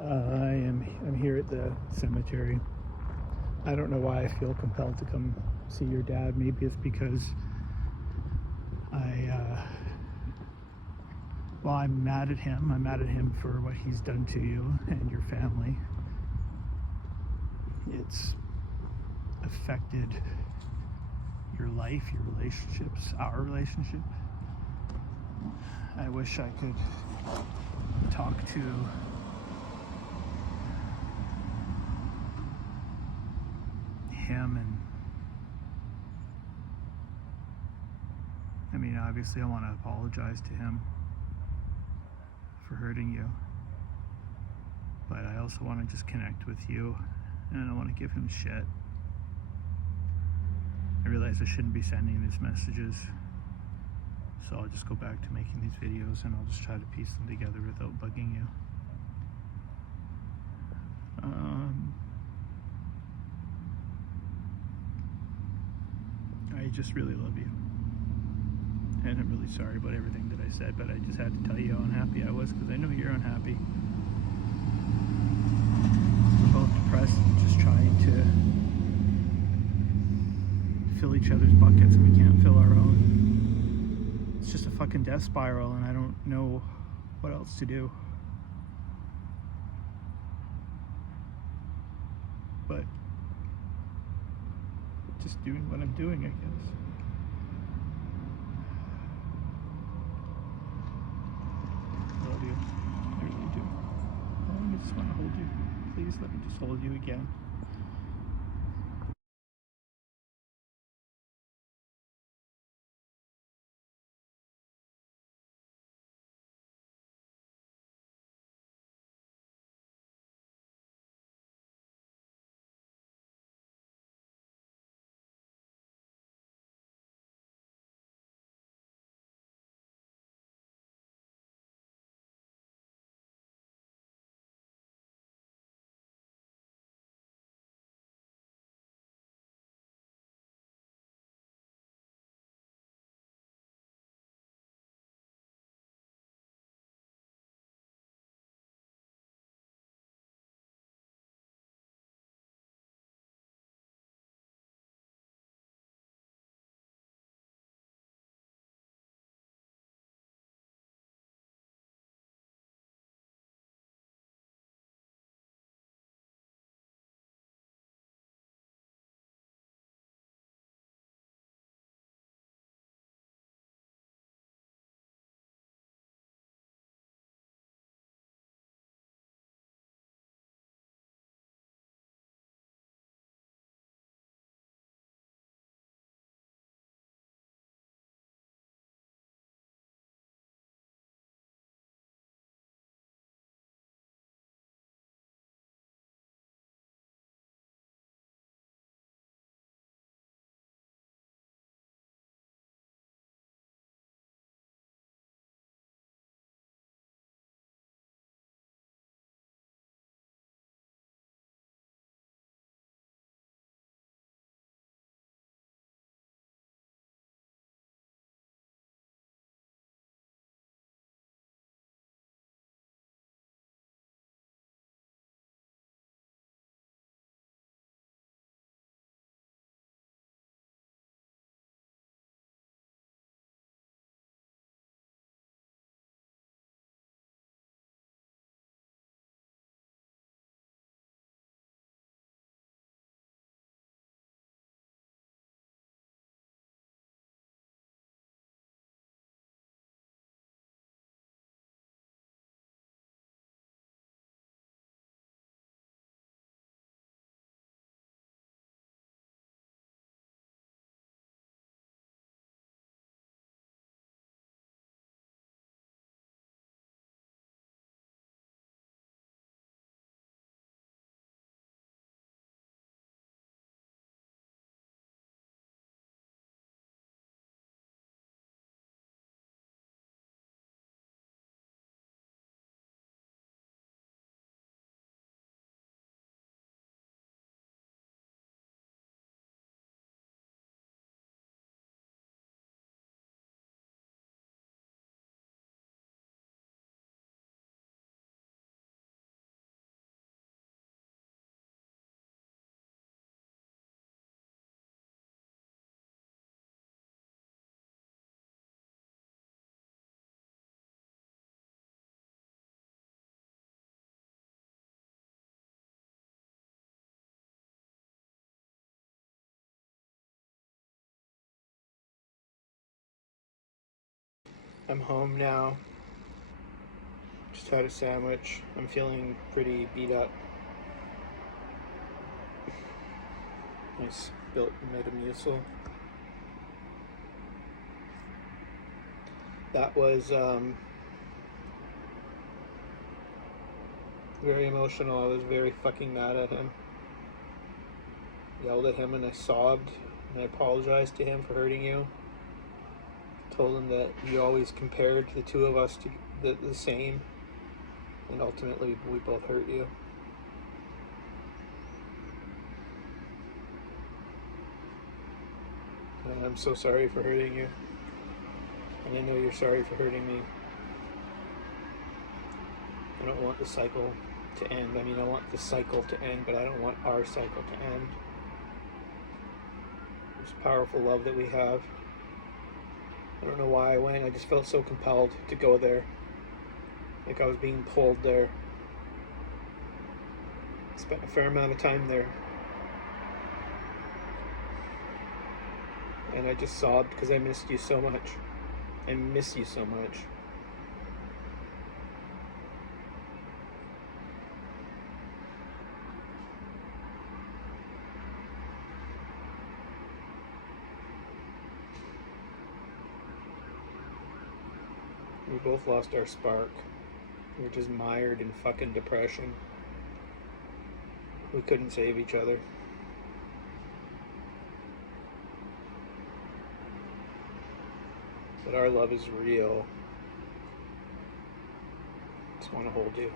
I'm here at the cemetery. I don't know why I feel compelled to come see your dad. Maybe it's because I'm mad at him. I'm mad at him for what he's done to you and your family. It's affected your life, your relationships, our relationship. I wish I could talk to him, and I mean, obviously I want to apologize to him for hurting you, but I also want to just connect with you, and I don't want to give him shit. I realize I shouldn't be sending these messages, so I'll just go back to making these videos and I'll just try to piece them together without bugging you. I just really love you, and I'm really sorry about everything that I said, but I just had to tell you how unhappy I was, because I know you're unhappy. We're both depressed, just trying to fill each other's buckets, and we can't fill our own. It's just a fucking death spiral, and I don't know what else to do. But just doing what I'm doing, I guess. I love you. I really do. I just want to hold you. Please let me just hold you again. I'm home now. Just had a sandwich. I'm feeling pretty beat up. Nice built Metamucil. That was very emotional. I was very fucking mad at him. Yelled at him and I sobbed and I apologized to him for hurting you. Told him that you always compared the two of us to the same, and ultimately we both hurt you. And I'm so sorry for hurting you. And I know you're sorry for hurting me. I don't want the cycle to end. I mean, I want the cycle to end, but I don't want our cycle to end. This powerful love that we have. I don't know why I went. I just felt so compelled to go there. Like I was being pulled there. I spent a fair amount of time there. And I just sobbed because I missed you so much. I miss you so much. We both lost our spark. We were just mired in fucking depression. We couldn't save each other. But our love is real. Just want to hold you.